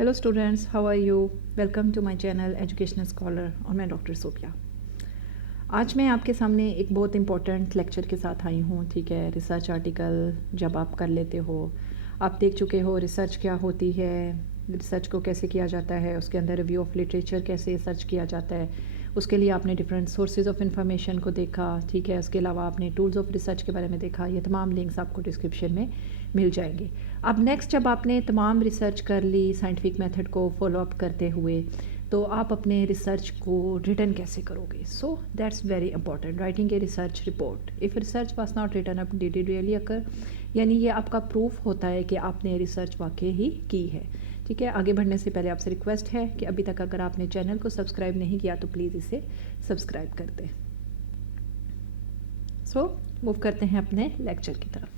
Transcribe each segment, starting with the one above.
Hello students, how are you? Welcome to my channel educational scholar और मैं doctor Sophia. आज मैं आपके सामने एक बहुत इंपॉर्टेंट लेक्चर के साथ आई हूँ। ठीक है, रिसर्च आर्टिकल जब आप कर लेते हो, आप देख चुके हो रिसर्च क्या होती है, रिसर्च को कैसे किया जाता है, उसके अंदर रिव्यू ऑफ लिटरेचर कैसे सर्च किया जाता है, उसके लिए आपने डिफरेंट सोर्सेज ऑफ इंफॉर्मेशन को देखा। ठीक है, उसके अलावा आपने टूल्स ऑफ रिसर्च के बारे में देखा। ये तमाम लिंक्स आपको डिस्क्रिप्शन में मिल जाएंगे। अब नेक्स्ट, जब आपने तमाम रिसर्च कर ली साइंटिफिक मेथड को फॉलो अप करते हुए, तो आप अपने रिसर्च को रिटर्न कैसे करोगे? So that's very important, writing a research report. If research was not written up, did it really occur? यानी ये आपका प्रूफ होता है कि आपने रिसर्च वाकई ही की है। ठीक है, आगे बढ़ने से पहले आपसे रिक्वेस्ट है कि अभी तक अगर आपने चैनल को सब्सक्राइब नहीं किया तो प्लीज़ इसे सब्सक्राइब कर दें। सो मूव करते हैं अपने लेक्चर की तरफ।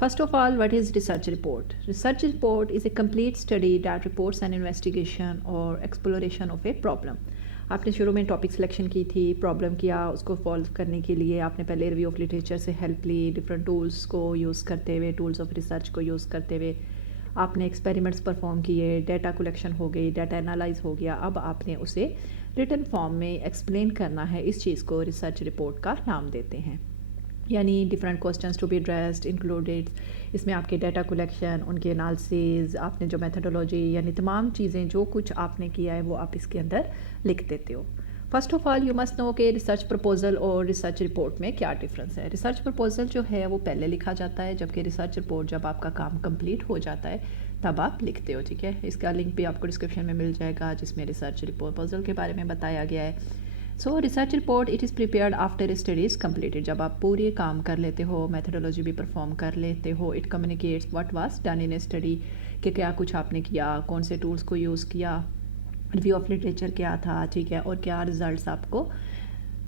First of all, what is research report? Research report is a complete study that reports an investigation or exploration of a problem. आपने शुरू में टॉपिक सिलेक्शन की थी, प्रॉब्लम किया, उसको सॉल्व करने के लिए आपने पहले रिव्यू ऑफ लिटरेचर से हेल्प ली, डिफरेंट टूल्स को यूज़ करते हुए, टूल्स ऑफ रिसर्च को यूज़ करते हुए आपने एक्सपेरिमेंट्स परफॉर्म किए, डाटा कलेक्शन हो गई, डाटा एनालाइज हो गया। अब आपने उसे रिटन फॉर्म में एक्सप्लेन करना है। इस चीज़ को रिसर्च रिपोर्ट का नाम देते हैं। यानी different questions to be addressed included, इसमें आपके डाटा कलेक्शन, उनके एनालिसिस, आपने जो मेथडोलॉजी, यानी तमाम चीज़ें जो कुछ आपने किया है वो आप इसके अंदर लिख देते हो। First of all you must know कि रिसर्च प्रपोजल और रिसर्च रिपोर्ट में क्या डिफरेंस है। रिसर्च प्रपोजल जो है वो पहले लिखा जाता है, जबकि रिसर्च रिपोर्ट जब आपका काम कंप्लीट हो जाता है तब आप लिखते हो। ठीक है, इसका लिंक भी आपको डिस्क्रिप्शन में मिल जाएगा जिसमें रिसर्च प्रपोजल के बारे में बताया गया है। सो research report it is prepared after studies completed. जब आप पूरे काम कर लेते हो, मेथडोलॉजी भी परफॉर्म कर लेते हो, it communicates what was done in A study, कि क्या कुछ आपने किया, कौन से टूल्स को यूज़ किया, रिव्यू ऑफ लिटरेचर क्या था, ठीक है, और क्या रिजल्ट्स आपको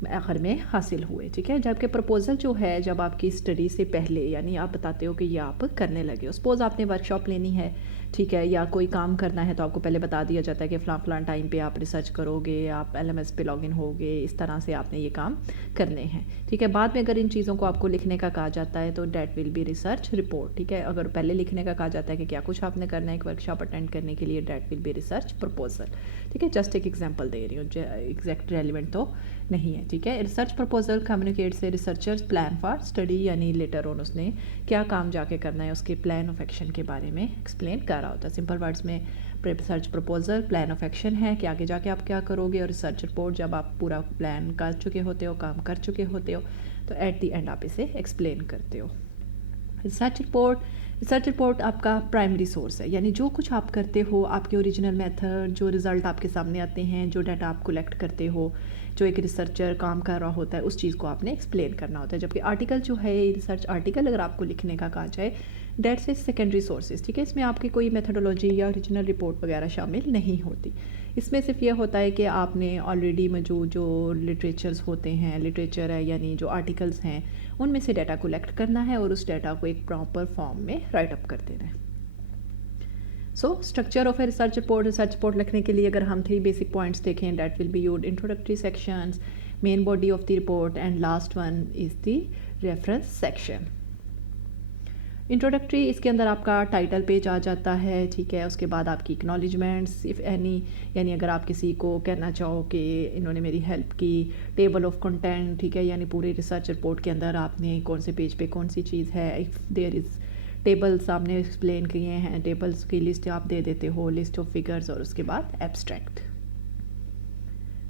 आखिर में हासिल हुए। ठीक है, जबकि प्रपोजल जो है जब आपकी स्टडी से पहले, यानी आप बताते हो कि ये आप करने लगे हो। सपोज़ आपने वर्कशॉप लेनी है, ठीक है, या कोई काम करना है, तो आपको पहले बता दिया जाता है कि फ़लाँ टाइम पे आप रिसर्च करोगे, आप LMS पे लॉगिन होगे, इस तरह से आपने ये काम करने हैं। ठीक है, बाद में अगर इन चीज़ों को आपको लिखने का कहा जाता है तो that will be research report. ठीक है, अगर पहले लिखने का कहा जाता है कि क्या कुछ आपने करना है एक वर्कशॉप अटेंड करने के लिए, that will be research proposal. ठीक है, जस्ट एक एग्जाम्पल दे रही हूँ, एग्जैक्ट रेलिवेंट तो नहीं है। ठीक है, research proposal communicates A researchers plan for study, यानी लेटर ऑन उसने क्या काम जाके करना है, उसके प्लान ऑफ एक्शन के बारे में एक्सप्लेन कर रहा होता है। सिंपल वर्ड्स में research proposal plan of action है कि आगे जाके आप क्या करोगे, और रिसर्च रिपोर्ट जब आप पूरा प्लान कर चुके होते हो, काम कर चुके होते हो, तो एट द एंड आप इसे एक्सप्लेन करते हो। रिसर्च रिपोर्ट आपका प्राइमरी सोर्स है, यानी जो कुछ आप करते हो, आपके ओरिजिनल मेथड, जो रिज़ल्ट आपके सामने आते हैं, जो डाटा आप कलेक्ट करते हो, जो एक रिसर्चर काम कर रहा होता है, उस चीज़ को आपने एक्सप्लेन करना होता है। जबकि आर्टिकल जो है, रिसर्च आर्टिकल अगर आपको लिखने का कहा जाए, डेट्स इज सेकेंडरी सोर्सेज। ठीक है, इसमें आपकी कोई मेथडोलॉजी या ओरिजिनल रिपोर्ट वगैरह शामिल नहीं होती। इसमें सिर्फ ये होता है कि आपने ऑलरेडी मौजूद जो लिटरेचर्स होते हैं, लिटरेचर है यानी जो आर्टिकल्स हैं, उनमें से डाटा कलेक्ट करना है और उस डाटा को एक प्रॉपर फॉर्म में राइट अप कर देना है। So structure of a research report लिखने के लिए अगर हम 3 बेसिक पॉइंट्स देखें, that will be used introductory sections, main body of the report, and last one is the reference section. Introductory, इसके अंदर आपका टाइटल पेज आ जाता है। ठीक है, उसके बाद आपकी एक्नॉलेजमेंट्स इफ़ एनी, यानी अगर आप किसी को कहना चाहो कि इन्होंने मेरी हेल्प की, टेबल ऑफ कंटेंट, ठीक है, यानी पूरी रिसर्च रिपोर्ट के अंदर आपने कौन से पेज पे कौन सी चीज़ है, इफ़ देयर इज़ टेबल्स आपने एक्सप्लेन किए हैं, टेबल्स की लिस्ट आप दे देते हो, लिस्ट ऑफ फिगर्स, और उसके बाद एब्स्ट्रैक्ट।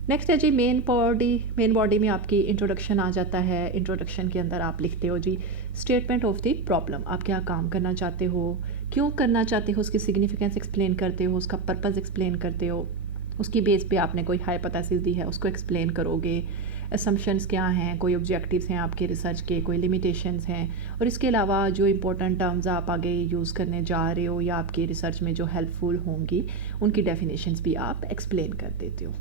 नेक्स्ट है जी मेन बॉडी में आपकी इंट्रोडक्शन आ जाता है। इंट्रोडक्शन के अंदर आप लिखते हो जी स्टेटमेंट ऑफ द प्रॉब्लम, आप क्या काम करना चाहते हो, क्यों करना चाहते हो, उसकी सिग्निफिकेंस एक्सप्लेन करते हो, उसका पर्पस एक्सप्लेन करते हो, उसकी बेस पे आपने कोई हाइपोथेसिस दी है उसको एक्सप्लेन करोगे, असम्पशंस क्या हैं, कोई ऑब्जेक्टिव्स हैं आपके रिसर्च के, कोई लिमिटेशंस हैं, और इसके अलावा जो इंपॉर्टेंट टर्म्स आप आगे यूज़ करने जा रहे हो या आपकी रिसर्च में जो हेल्पफुल होंगी उनकी डेफिनेशंस भी आप एक्सप्लेन कर देते हो।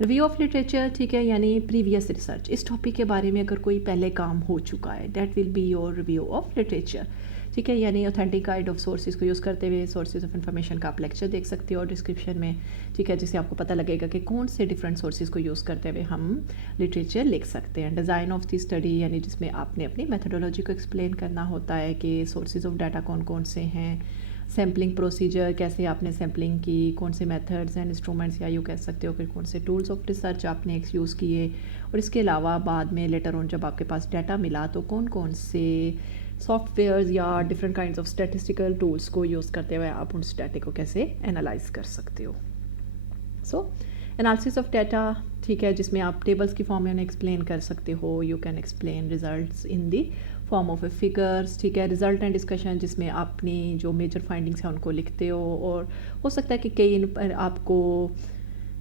रिव्यू ऑफ लिटरेचर, ठीक है, यानी प्रीवियस रिसर्च, इस टॉपिक के बारे में अगर कोई पहले काम हो चुका है, that will be your review of literature. ठीक है, यानी ऑथेंटिक गाइड ऑफ सोर्सेज को यूज़ करते हुए सोर्सेज ऑफ इन्फॉर्मेशन का आप लेक्चर देख सकते हो डिस्क्रिप्शन में। ठीक है, जिससे आपको पता लगेगा कि कौन से डिफरेंट सोर्सेज को यूज़ करते हुए हम लिटरेचर लिख सकते हैं। डिज़ाइन ऑफ द स्टडी, यानी जिसमें आपने अपनी मेथडोलॉजी को एक्सप्लेन करना होता है कि सोर्सेज ऑफ डाटा कौन कौन से हैं, सैम्पलिंग प्रोसीजर, कैसे आपने सैम्पलिंग की, कौन से मेथड्स एंड इंस्ट्रूमेंट्स या यूँ कह सकते हो कि कौन से टूल्स ऑफ रिसर्च आपने यूज़ किए, और इसके अलावा बाद में लेटर ऑन जब आपके पास डाटा मिला तो कौन कौन से सॉफ्टवेयर्स या different kinds of statistical tools को यूज़ करते हुए आप उन डाटा को कैसे एनालाइज कर सकते हो. सो एनालिसिस ऑफ डाटा, ठीक है, जिसमें आप टेबल्स की फॉर्म में उन्हें एक्सप्लेन कर सकते हो. You can explain results in the form of A figures, ठीक है. रिजल्ट एंड डिस्कशन, जिसमें अपनी जो मेजर फाइंडिंग्स हैं उनको लिखते हो, और हो सकता है कि कई आपको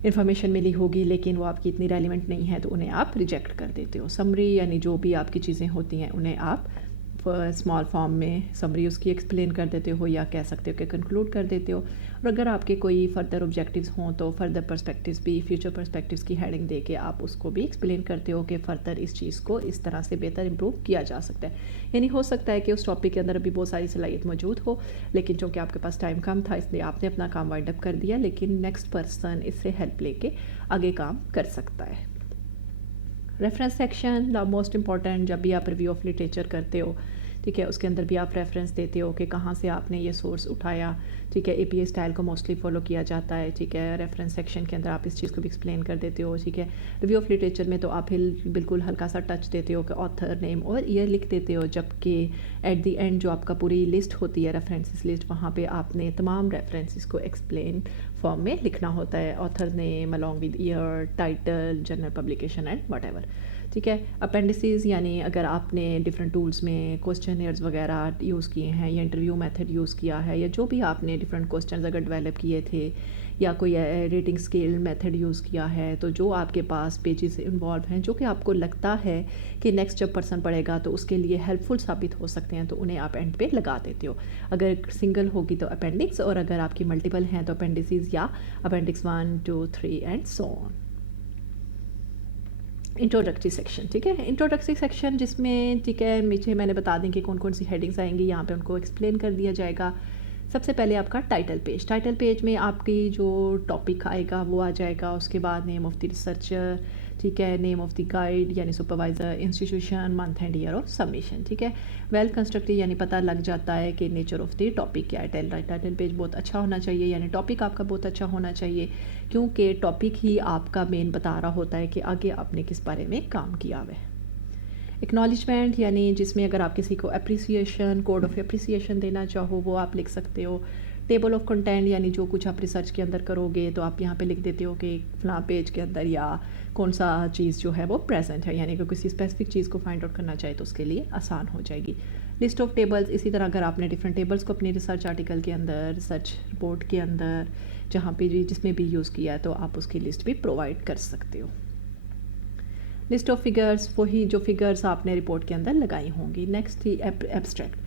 इन्फॉर्मेशन मिली होगी लेकिन वो आपकी इतनी रेलिवेंट नहीं है तो उन्हें आप रिजेक्ट कर देते हो. समरी यानी जो भी आपकी चीज़ें होती हैं उन्हें आप स्मॉल फॉर्म में समरी उसकी एक्सप्लेन कर देते हो, या कह सकते हो कि कंक्लूड कर देते हो. और अगर आपके कोई फर्दर ऑब्जेक्टिव्स हों तो फर्दर पर्सपेक्टिव्स भी, फ्यूचर पर्सपेक्टिव्स की हेडिंग दे के आप उसको भी एक्सप्लेन करते हो कि फ़र्दर इस चीज़ को इस तरह से बेहतर इंप्रूव किया जा सकता है. यानी हो सकता है कि उस टॉपिक के अंदर अभी बहुत सारी सलाहियत मौजूद हो, लेकिन चूँकि आपके पास टाइम कम था इसलिए आपने अपना काम वाइंड अप कर दिया, लेकिन नेक्स्ट पर्सन इससे हेल्प लेके आगे काम कर सकता है. Reference section the most important. जब भी आप रिव्यू ऑफ लिटरेचर करते हो, ठीक है, उसके अंदर भी आप रेफरेंस देते हो कि कहाँ से आपने ये सोर्स उठाया, ठीक है. APA स्टाइल को मोस्टली फॉलो किया जाता है, ठीक है. रेफरेंस सेक्शन के अंदर आप इस चीज़ को भी एक्सप्लेन कर देते हो, ठीक है. रिव्यू ऑफ लिटरेचर में तो आप बिल्कुल हल्का सा टच देते हो कि ऑथर नेम और ईयर लिख देते हो, जबकि एट द एंड जो आपका पूरी लिस्ट होती है, रेफरेंसेस लिस्ट, वहाँ पे आपने तमाम रेफरेंसेस को एक्सप्लेन फॉर्म में लिखना होता है. Author name along with year, title, journal publication and whatever, ठीक है. अपेंडिसेस यानी अगर आपने डिफरेंट टूल्स में क्वेश्चनर्स वगैरह यूज़ किए हैं या इंटरव्यू मेथड यूज़ किया है, या जो भी आपने डिफरेंट क्वेश्चंस अगर डेवलप किए थे, या कोई रेटिंग स्केल मेथड यूज़ किया है, तो जो आपके पास पेजेस इन्वॉल्व हैं जो कि आपको लगता है कि नेक्स्ट जब पर्सन पढ़ेगा तो उसके लिए हेल्पफुल साबित हो सकते हैं, तो उन्हें आप एंड पे लगा देते हो. अगर सिंगल होगी तो अपेंडिक्स, और अगर आपकी मल्टीपल हैं तो अपेंडिसेस या appendix 1, 2, 3 and so on. Introductory section, ठीक है. इंट्रोडक्टरी सेक्शन जिसमें, ठीक है, नीचे मैंने बता दें कि कौन कौन सी हेडिंग्स आएंगी, यहाँ पे उनको एक्सप्लेन कर दिया जाएगा. सबसे पहले आपका टाइटल पेज. टाइटल पेज में आपकी जो टॉपिक आएगा वो आ जाएगा. उसके बाद नेम ऑफ़ द रिसर्चर, ठीक है, नेम ऑफ़ द गाइड यानी supervisor, institution, month and year of submission, ठीक है. वेल कंस्ट्रक्टेड यानी पता लग जाता है कि नेचर ऑफ़ द टॉपिक क्या है. टाइटल पेज बहुत अच्छा होना चाहिए, यानी टॉपिक आपका बहुत अच्छा होना चाहिए, क्योंकि टॉपिक ही आपका मेन बता रहा होता है कि आगे आपने किस बारे में काम किया हुआ है. एक्नॉलेजमेंट यानी जिसमें अगर आप किसी को अप्रिसिएशन, कोड ऑफ अप्रिसिएशन देना चाहो वो आप लिख सकते हो. टेबल ऑफ कंटेंट यानी जो कुछ आप रिसर्च के अंदर करोगे तो आप यहाँ पे लिख देते हो कि फलां पेज के अंदर या कौन सा चीज़ जो है वो प्रेजेंट है, यानी कि किसी स्पेसिफिक चीज़ को फाइंड आउट करना चाहे तो उसके लिए आसान हो जाएगी. लिस्ट ऑफ टेबल्स, इसी तरह अगर आपने डिफरेंट टेबल्स को अपनी रिसर्च आर्टिकल के अंदर, रिसर्च रिपोर्ट के अंदर, जहाँ पे भी जिसमें भी यूज़ किया है तो आप उसकी लिस्ट भी प्रोवाइड कर सकते हो. लिस्ट ऑफ फिगर्स, वही जो फिगर्स आपने रिपोर्ट के अंदर लगाई होंगी. नेक्स्ट थी एब्स्ट्रैक्ट.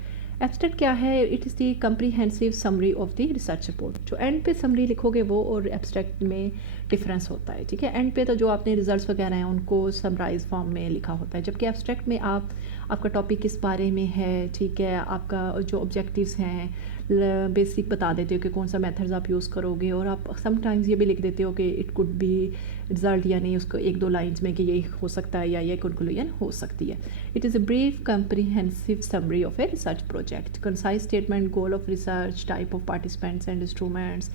एब्स्ट्रैक्ट क्या है? It is the comprehensive summary of the research report. जो एंड पे समरी लिखोगे वो और एब्स्ट्रैक्ट में डिफरेंस होता है, ठीक है. एंड पे तो जो आपने रिजल्ट्स वगैरह हैं उनको समराइज फॉर्म में लिखा होता है, जबकि एब्स्ट्रैक्ट में आपका टॉपिक किस बारे में है, ठीक है, आपका जो ऑब्जेक्टिव्स हैं बेसिक बता देते हो कि कौन सा मेथड्स आप यूज़ करोगे, और आप समटाइम्स ये भी लिख देते हो कि इट कुड बी रिजल्ट, यानी उसको 1-2 लाइंस में कि ये हो सकता है या ये कंक्लूजन हो सकती है. It is a brief comprehensive summary of a research project. Concise statement, goal of research, type of participants and instruments,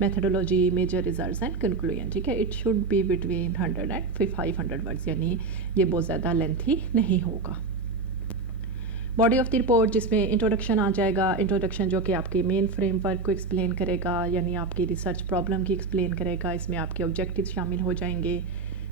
methodology, major results and conclusion, ठीक है. It should be between 100 and 500 words, यानी ये बहुत ज़्यादा lengthy नहीं होगा. Body of the report जिसमें introduction आ जाएगा. इंट्रोडक्शन जो कि आपके मेन फ्रेमवर्क को एक्सप्लेन करेगा, यानी आपकी रिसर्च प्रॉब्लम की एक्सप्लेन करेगा. इसमें आपके ऑब्जेक्टिव्स शामिल हो जाएंगे,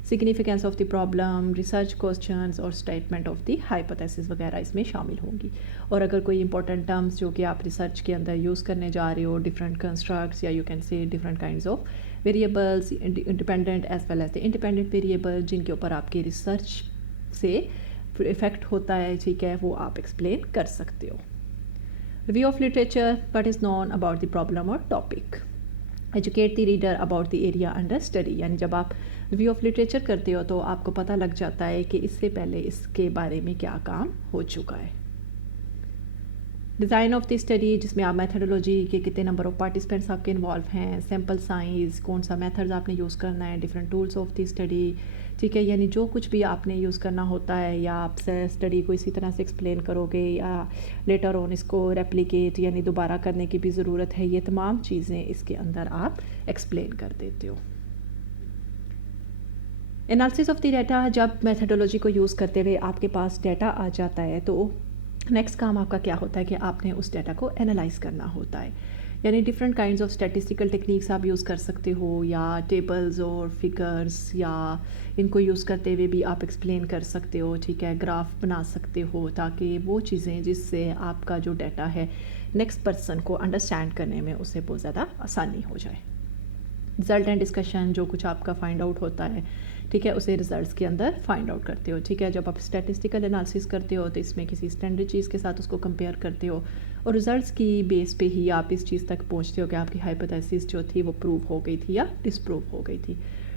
significance of the problem, research questions और स्टेटमेंट ऑफ द हाइपोथेसिस वगैरह इसमें शामिल होंगी. और अगर कोई इंपॉर्टेंट टर्म्स जो कि आप रिसर्च के अंदर यूज़ करने जा रहे हो, डिफरेंट कंस्ट्रक्ट्स या you can say different kinds of variables, independent as well as the independent variable, जिनके ऊपर आपकी रिसर्च से इफेक्ट होता है, ठीक है, वो आप एक्सप्लेन कर सकते हो. Review of literature, what is known about the problem और topic. Educate the reader about the area under study, यानी जब आप रिव्यू ऑफ लिटरेचर करते हो तो आपको पता लग जाता है कि इससे पहले इसके बारे में क्या काम हो चुका है. डिज़ाइन ऑफ द स्टडी जिसमें आप मेथडोलॉजी के कितने नंबर ऑफ पार्टिसिपेंट्स आपके इन्वॉल्व हैं, सैम्पल साइज़, कौन सा मेथड्स आपने यूज़ करना है, different tools of the study, ٹھیک ہے. یعنی جو کچھ بھی آپ نے یوز کرنا ہوتا ہے یا آپ سے اسٹڈی کو اسی طرح سے ایکسپلین کرو گے یا لیٹر آن اس کو ریپلیکیٹ یعنی دوبارہ کرنے کی بھی ضرورت ہے, یہ تمام چیزیں اس کے اندر آپ ایکسپلین کر دیتے ہو. انالیسس آف دی ڈیٹا, جب میتھڈولوجی کو یوز کرتے ہوئے آپ کے پاس ڈیٹا آ جاتا ہے تو نیکسٹ کام آپ کا کیا ہوتا ہے کہ آپ نے اس ڈیٹا کو انالائز کرنا ہوتا ہے. یعنی different kinds of statistical techniques آپ یوز کر سکتے ہو یا ٹیبلز اور فگرس یا ان کو یوز کرتے ہوئے بھی آپ ایکسپلین کر سکتے ہو. ٹھیک ہے, گراف بنا سکتے ہو تاکہ وہ چیزیں جس سے آپ کا جو ڈیٹا ہے نیکسٹ پرسن کو انڈرسٹینڈ کرنے میں اسے بہت زیادہ آسانی ہو جائے. رزلٹ اینڈ ڈسکشن, جو کچھ آپ کا فائنڈ آؤٹ ہوتا ہے ٹھیک ہے اسے ریزلٹس کے اندر فائنڈ آؤٹ کرتے ہو. ٹھیک ہے, جب آپ اسٹیٹسٹیکل انالیسس کرتے ہو تو اس میں کسی اسٹینڈرڈ چیز کے ساتھ اس کو کمپیئر کرتے ہو اور ریزلٹس کی بیس پہ ہی آپ اس چیز تک پہنچتے ہو کہ آپ کی ہائپوتھیسس جو تھی وہ پروو ہو گئی تھی یا ڈس پروو ہو گئی تھی.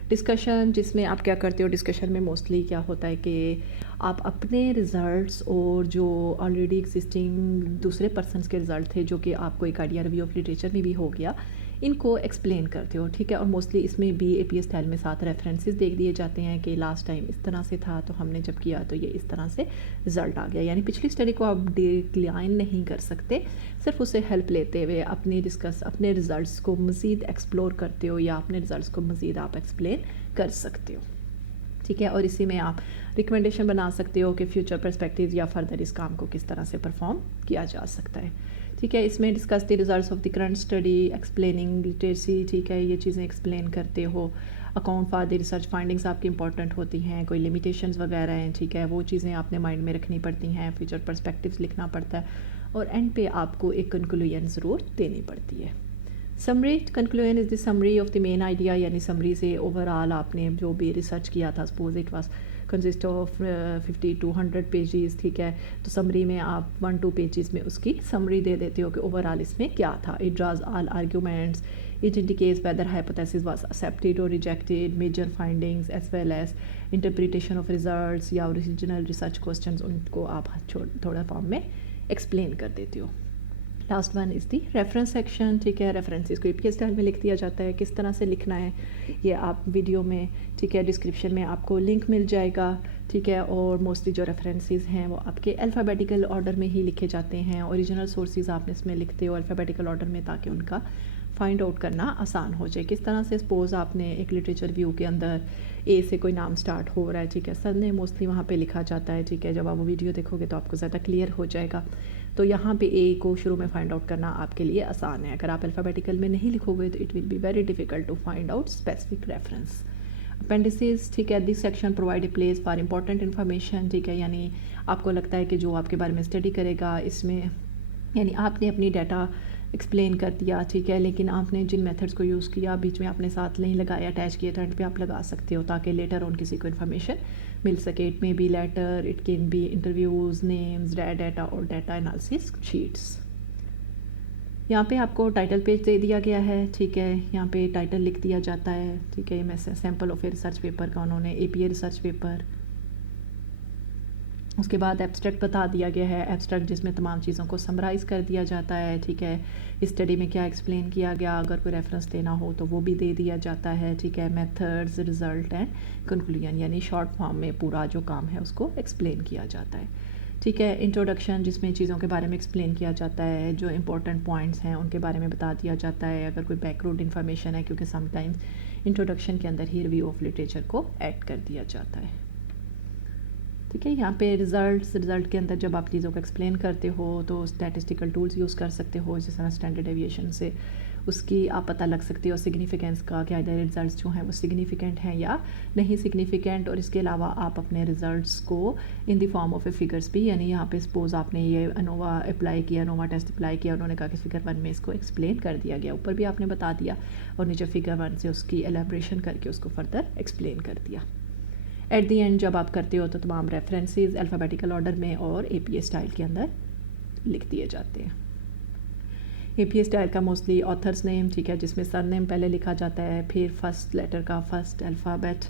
ڈسکشن, جس میں آپ کیا کرتے ہو ڈسکشن میں موسٹلی کیا ہوتا ہے کہ آپ اپنے ریزلٹس اور جو آلریڈی ایگزسٹنگ دوسرے پرسنس کے رزلٹ تھے جو کہ آپ کو ایک آئیڈیا ریویو آف لٹریچر میں بھی ہو گیا, ان کو ایکسپلین کرتے ہو. ٹھیک ہے, اور موسٹلی اس میں بھی اے پی ایس اسٹائل میں ساتھ ریفرنسز دیکھ دیے جاتے ہیں کہ لاسٹ ٹائم اس طرح سے تھا تو ہم نے جب کیا تو یہ اس طرح سے رزلٹ آ گیا. یعنی پچھلی اسٹڈی کو آپ ڈکلائن نہیں کر سکتے, صرف اسے ہیلپ لیتے ہوئے اپنے رزلٹس کو مزید ایکسپلور کرتے ہو یا اپنے رزلٹس کو مزید آپ ایکسپلین کر سکتے ہو. ٹھیک ہے, اور اسی میں آپ ریکمنڈیشن بنا سکتے ہو کہ فیوچر پرسپیکٹیوز یا فردر اس کام کو کس طرح سے پرفارم کیا جا سکتا ہے. ٹھیک ہے, اس میں discuss the results of the current study, explaining literacy. ٹھیک ہے, یہ چیزیں ایکسپلین کرتے ہو. Account for the research findings آپ کی امپورٹنٹ ہوتی ہیں, کوئی لمیٹیشنز وغیرہ ہیں. ٹھیک ہے, وہ چیزیں آپ نے مائنڈ میں رکھنی پڑتی ہیں, فیوچر پرسپیکٹیوز لکھنا پڑتا ہے اور اینڈ پہ آپ کو ایک کنکلوژن ضرور دینی پڑتی ہے. Summary, conclusion is the summary of the main idea, یعنی سمری سے اوور آل آپ نے جو بھی ریسرچ کیا تھا, suppose it was consist of 50 to 100 pages. ٹھیک ہے, تو سمری میں آپ 1-2 پیجز میں اس کی سمری دے دیتے ہو کہ اوور آل اس میں کیا تھا. It draws all arguments, it indicates whether hypothesis was accepted اور rejected, major findings as well as interpretation of results یا اوریجنل ریسرچ کوسچنز, ان کو آپ تھوڑا فارم میں ایکسپلین کر دیتے ہو. Last one is the reference section. ٹھیک ہے, ریفرنسز کو اے پی ایس اسٹائل میں لکھ دیا جاتا ہے, کس طرح سے لکھنا ہے یہ آپ ویڈیو میں ٹھیک ہے ڈسکرپشن میں آپ کو لنک مل جائے گا. ٹھیک ہے, اور موسٹلی جو ریفرنسز ہیں وہ آپ کے الفابیٹیکل آرڈر میں ہی لکھے جاتے ہیں. اوریجنل سورسز آپ نے اس میں لکھتے ہو الفابیٹیکل آرڈر میں تاکہ ان کا فائنڈ آؤٹ کرنا آسان ہو جائے. کس طرح سے سپوز آپ نے ایک لٹریچر ریویو کے اندر اے سے کوئی نام سٹارٹ ہو رہا ہے, ٹھیک ہے, سر نے موسٹلی وہاں پہ لکھا جاتا ہے. ٹھیک ہے, جب آپ وہ ویڈیو دیکھو گے تو آپ کو زیادہ کلیئر ہو جائے گا. تو یہاں پہ اے کو شروع میں فائنڈ آؤٹ کرنا آپ کے لیے آسان ہے. اگر آپ الفابیٹیکل میں نہیں لکھو گے تو it will be very difficult to find out specific reference. Appendices, ٹھیک ہے, this section provide a place for important information. ٹھیک ہے, یعنی آپ کو لگتا ہے کہ جو آپ کے بارے میں اسٹڈی کرے گا اس میں یعنی آپ نے اپنی ڈیٹا ایکسپلین کر دیا. ٹھیک ہے, لیکن آپ نے جن میتھڈس کو یوز کیا بیچ میں آپ نے ساتھ نہیں لگایا, اٹیچ کیا, تو اینڈ پہ آپ لگا سکتے ہو تاکہ لیٹر آن کسی کو انفارمیشن مل سکے. It may be letter, it can be interviews, names, data اور ڈیٹا انالیسس شیٹس. یہاں پہ آپ کو ٹائٹل پیج دے دیا گیا ہے. ٹھیک ہے, یہاں پہ ٹائٹل لکھ دیا جاتا ہے. ٹھیک ہے, میں sample of a research paper کا انہوں نے اے پی اے ریسرچ پیپر. اس کے بعد ایبسٹریکٹ بتا دیا گیا ہے, ایبسٹریکٹ جس میں تمام چیزوں کو سمرائز کر دیا جاتا ہے. ٹھیک ہے, اسٹڈی میں کیا ایکسپلین کیا گیا, اگر کوئی ریفرنس دینا ہو تو وہ بھی دے دیا جاتا ہے. ٹھیک ہے, میتھڈز, رزلٹ اینڈ کنکلوژن, یعنی شارٹ فارم میں پورا جو کام ہے اس کو ایکسپلین کیا جاتا ہے. ٹھیک ہے, انٹروڈکشن جس میں چیزوں کے بارے میں ایکسپلین کیا جاتا ہے, جو امپورٹنٹ پوائنٹس ہیں ان کے بارے میں بتا دیا جاتا ہے. اگر کوئی بیک گراؤنڈ انفارمیشن ہے, کیونکہ سم ٹائمز انٹروڈکشن کے اندر ہی ریویو آف لٹریچر کو ایڈ کر دیا جاتا ہے. ٹھیک ہے, یہاں پہ رزلٹ کے اندر جب آپ چیزوں کو ایکسپلین کرتے ہو تو اسٹیٹسٹیکل ٹولز یوز کر سکتے ہو, جس طرح اسٹینڈرڈ ایویشن سے اس کی آپ پتہ لگ سکتے ہو سگنیفیکینس کا, کہ ادھر ریزلٹس جو ہیں وہ سگنیفیکینٹ ہیں یا نہیں سگنیفیکینٹ. اور اس کے علاوہ آپ اپنے ریزلٹس کو ان دی فارم آف اے فگرس بھی, یعنی یہاں پہ سپوز آپ نے یہ انووا اپلائی کیا, انووا ٹیسٹ اپلائی کیا, انہوں نے کہا کہ فگر 1 میں اس کو ایکسپلین کر دیا گیا, اوپر بھی آپ نے بتا دیا, اور نیچے فگر 1 سے اس کی ایلیبریشن کر کے اس کو فردر ایکسپلین کر دیا. ایٹ دی اینڈ جب آپ کرتے ہو تو تمام ریفرنسز الفابیٹیکل آرڈر میں اور اے پی اے اسٹائل کے اندر لکھ دیے جاتے ہیں. اے پی اے اسٹائل کا موسٹلی آتھرس نیم, ٹھیک ہے, جس میں سر نیم پہلے لکھا جاتا ہے, پھر فرسٹ لیٹر کا فرسٹ الفابیٹ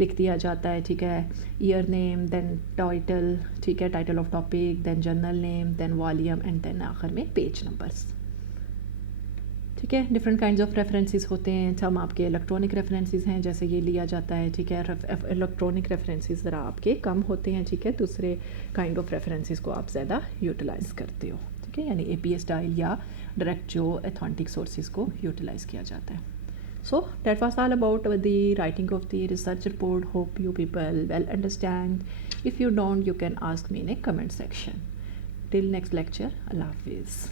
لکھ دیا جاتا ہے. ٹھیک ہے, ایئر نیم, دین ٹائٹل, ٹھیک ہے, title of topic, then journal name, then volume, and then آخر میں پیج نمبرس. ٹھیک ہے. ڈفرینٹ کائنڈز آف ریفرنسز ہوتے ہیں. سم آپ کے الیکٹرانک ریفرنسز ہیں, جیسے یہ لیا جاتا ہے, ٹھیک ہے. الیکٹرانک ریفرنسز ذرا آپ کے کم ہوتے ہیں, ٹھیک ہے. دوسرے کائنڈ آف ریفرنسز کو آپ زیادہ یوٹیلائز کرتے ہو, ٹھیک ہے. یعنی اے پی اسٹائل یا ڈائریکٹ جو اتھینٹک سورسز کو یوٹیلائز کیا جاتا ہے. So that was all about the writing of the research report. Hope you people well understand. If you don't, you can ask me in a comment section. Till next lecture, Allah Hafiz.